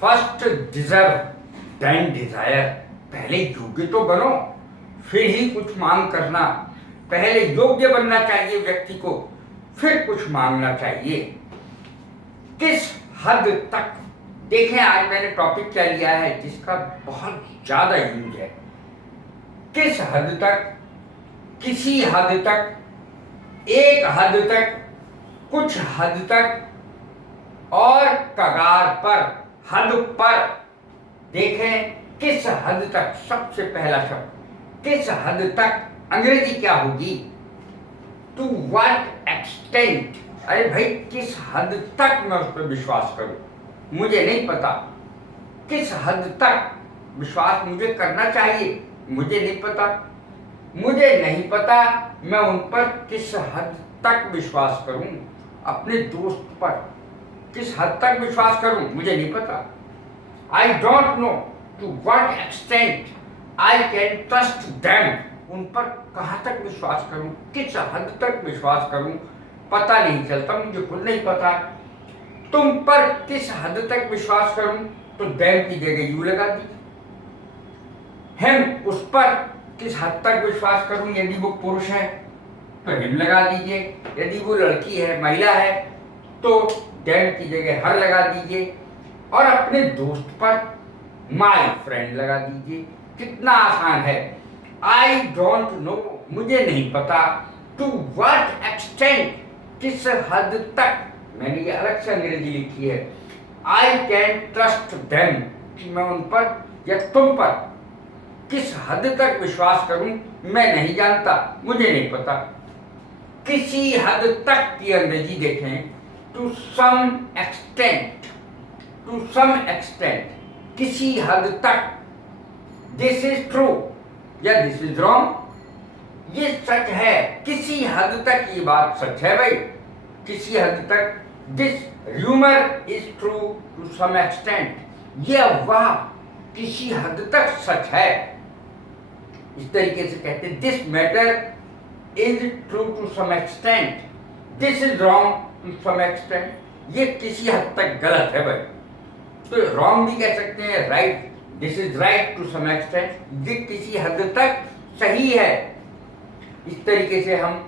First deserve then Dzire. पहले योग्य तो बनो, फिर ही कुछ मांग करना। पहले योग्य बनना चाहिए व्यक्ति को, फिर कुछ मांगना चाहिए। किस हद तक, देखें आज मैंने टॉपिक क्या लिया है जिसका बहुत ज्यादा यूज है। किस हद तक, किसी हद तक, एक हद तक, कुछ हद तक और कगार पर, हद पर। देखें किस हद तक, सबसे पहला शब्द किस हद तक, अंग्रेजी क्या होगी? To what extent. अरे भाई किस हद तक मैं उस पर विश्वास करूं, मुझे नहीं पता। किस हद तक विश्वास मुझे करना चाहिए, मुझे नहीं पता। मुझे नहीं पता मैं उन पर किस हद तक विश्वास करूं। अपने दोस्त पर किस हद तक विश्वास करूं, मुझे नहीं पता। I don't know to what extent I can trust them. उन पर कहां तक विश्वास करूं, किस हद तक विश्वास करूं, पता नहीं चलता, मुझे खुद नहीं पता। तुम पर किस हद तक विश्वास करूं, तो देम की जगह यू लगा दीजिए। हम उस पर किस हद तक विश्वास करूं, यदि वो पुरुष है तो हिम लगा दीजिए, यदि वो लड़की है, महिला है, तो देम की जगह हर लगा दीजिए। और अपने दोस्त पर माय फ्रेंड लगा दीजिए। कितना आसान है। आई डोंट नो, मुझे नहीं पता। टू व्हाट एक्सटेंट, किस हद तक, मैंने ये अलग से अंग्रेजी लिखी है। आई कैन ट्रस्ट देम, कि मैं उन पर या तुम पर किस हद तक विश्वास करूं, मैं नहीं जानता, मुझे नहीं पता। किसी हद तक की अंग्रेजी देखें, to some extent, to some extent, किसी हद तक। दिस इज ट्रू या दिस इज रॉन्ग, ये सच है, किसी हद तक ये बात सच है भाई, किसी हद तक। This rumour is true to some extent, ये अफवाह किसी हद तक सच है। इस तरीके से कहते हैं this matter is true to some extent, this is wrong to some extent, ये किसी हद तक गलत है भाई। तो रॉन्ग भी कह सकते हैं, right, this is right to some extent, ये किसी हद तक सही है। इस तरीके से हम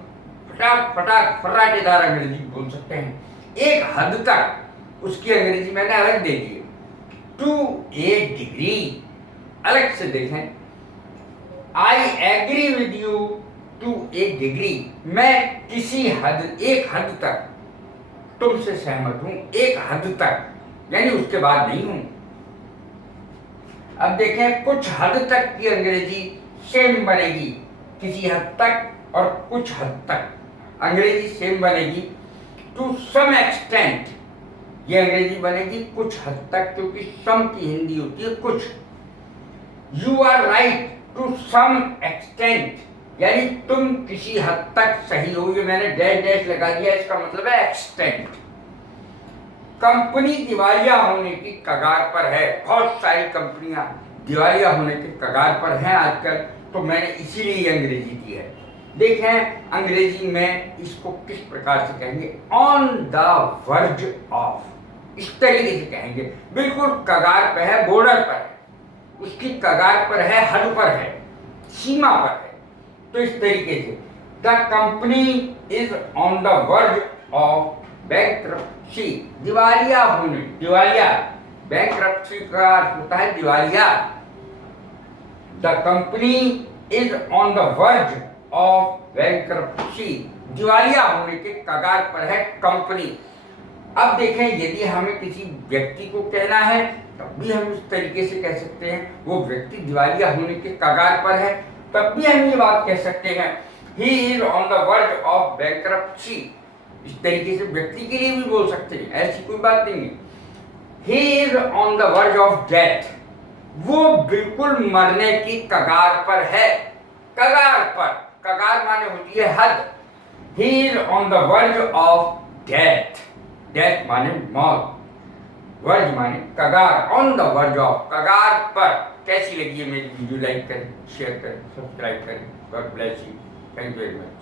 फटाक फटाक फर्राटेदार अंग्रेजी बोल सकते हैं। एक हद तक, उसकी अंग्रेजी मैंने अलग दे दी है। टू ए डिग्री, अलग से देखें। I agree with you to a degree, मैं किसी हद, एक हद तक तुमसे सहमत हूं, एक हद तक, यानी उसके बाद नहीं हूं। अब देखें कुछ हद तक की अंग्रेजी सेम बनेगी, किसी हद तक और कुछ हद तक अंग्रेजी सेम बनेगी। टू सम एक्सटेंट, ये अंग्रेजी बनेगी कुछ हद तक, क्योंकि सम की हिंदी होती है कुछ। You are right to some extent, यानी तुम किसी हद तक सही हो। ये मैंने डैश डैश लगा दिया, इसका मतलब है एक्सटेंट। कंपनी दिवालिया होने की कगार पर है, बहुत सारी कंपनियां दिवालिया होने के कगार पर हैं आजकल, तो मैंने इसीलिए ये अंग्रेजी दी है। देखें अंग्रेजी में इसको किस प्रकार से कहेंगे, ऑन द वर्ज ऑफ, इस तरीके से कहेंगे। बिल्कुल कगार पर है, बॉर्डर पर है, उसकी कगार पर है, हद पर है, सीमा पर है। तो इस तरीके से the company is on the verge of bankruptcy, दिवालिया होने, दिवालिया, बैंक्रप्सी का अर्थ होता है दिवालिया। The company is on the verge of bankruptcy, दिवालिया होने के कगार पर है कंपनी। अब देखें यदि हमें किसी व्यक्ति को कहना है तब भी हम इस तरीके से कह सकते हैं, वो व्यक्ति दिवालिया होने के कगार पर है, तब भी हम ये बात कह सकते हैं, he is on the verge of bankruptcy. इस तरीके से व्यक्ति के लिए भी बोल सकते हैं, ऐसी कोई बात नहीं है। He is on the verge of death, वो बिल्कुल मरने की कगार पर है, कगार पर, कगार माने होती है हद। He is on the verge of death, death माने मौत, वर्ज माने कगार, ऑन द वर्ज ऑफ, कगार पर। कैसी लगी है मेरी वीडियो? लाइक करें, शेयर करें, सब्सक्राइब करें। God bless you, thank you very much.